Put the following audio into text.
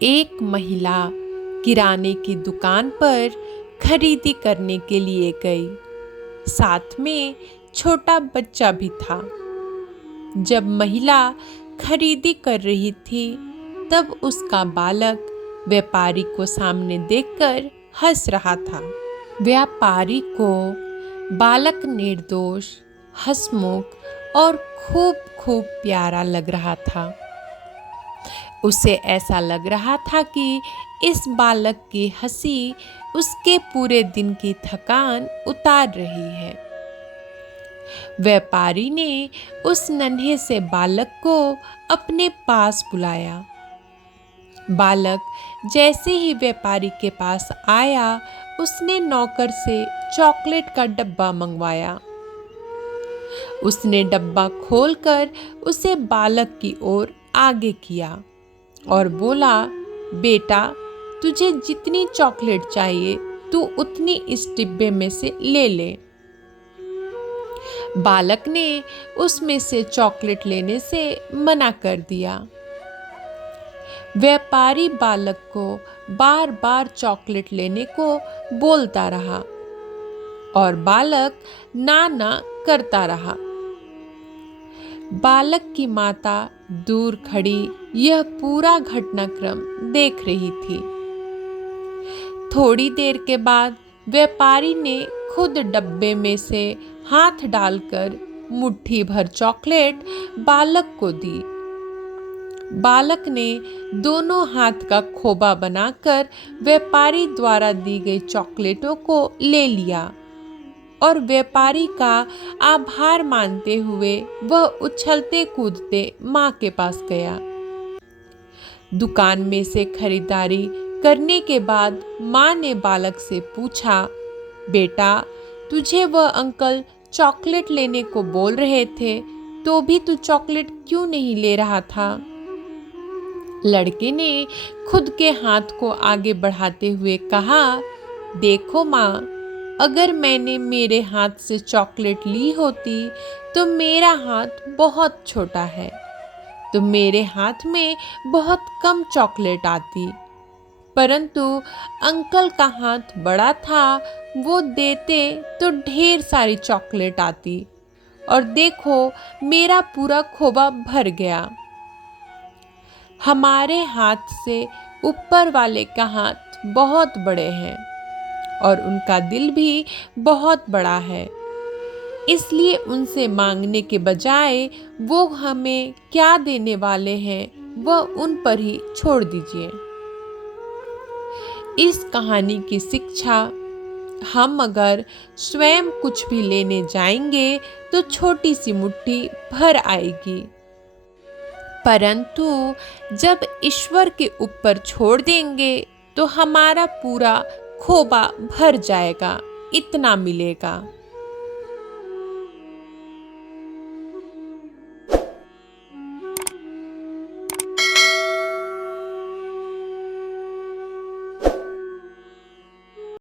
एक महिला किराने की दुकान पर खरीदी करने के लिए गई। साथ में छोटा बच्चा भी था। जब महिला खरीदी कर रही थी, तब उसका बालक व्यापारी को सामने देखकर हंस रहा था। व्यापारी को बालक निर्दोष, हंसमुख और खूब खूब प्यारा लग रहा था। उसे ऐसा लग रहा था कि इस बालक की हंसी उसके पूरे दिन की थकान उतार रही है। व्यापारी ने उस नन्हे से बालक को अपने पास बुलाया। बालक जैसे ही व्यापारी के पास आया, उसने नौकर से चॉकलेट का डब्बा मंगवाया। उसने डब्बा खोलकर उसे बालक की ओर आगे किया और बोला, बेटा, तुझे जितनी चॉकलेट चाहिए तू उतनी इस डिब्बे में से ले ले। बालक ने उसमें से चॉकलेट लेने से मना कर दिया। व्यापारी बालक को बार बार चॉकलेट लेने को बोलता रहा और बालक ना ना करता रहा। बालक की माता दूर खड़ी यह पूरा घटनाक्रम देख रही थी। थोड़ी देर के बाद व्यापारी ने खुद डब्बे में से हाथ डालकर मुट्ठी भर चॉकलेट बालक को दी। बालक ने दोनों हाथ का खोबा बनाकर व्यापारी द्वारा दी गई चॉकलेटों को ले लिया और व्यापारी का आभार मानते हुए वह उछलते कूदते माँ के पास गया। दुकान में से खरीदारी करने के बाद माँ ने बालक से पूछा, बेटा, तुझे वह अंकल चॉकलेट लेने को बोल रहे थे, तो भी तू चॉकलेट क्यों नहीं ले रहा था? लड़के ने खुद के हाथ को आगे बढ़ाते हुए कहा, देखो माँ, अगर मैंने मेरे हाथ से चॉकलेट ली होती तो मेरा हाथ बहुत छोटा है, तो मेरे हाथ में बहुत कम चॉकलेट आती, परंतु अंकल का हाथ बड़ा था, वो देते तो ढेर सारी चॉकलेट आती और देखो मेरा पूरा खोबा भर गया। हमारे हाथ से ऊपर वाले का हाथ बहुत बड़े हैं और उनका दिल भी बहुत बड़ा है, इसलिए उनसे मांगने के बजाय वो हमें क्या देने वाले हैं वह उन पर ही छोड़ दीजिए। इस कहानी की शिक्षा, हम अगर स्वयं कुछ भी लेने जाएंगे तो छोटी सी मुट्ठी भर आएगी, परंतु जब ईश्वर के ऊपर छोड़ देंगे तो हमारा पूरा खोबा भर जाएगा, इतना मिलेगा।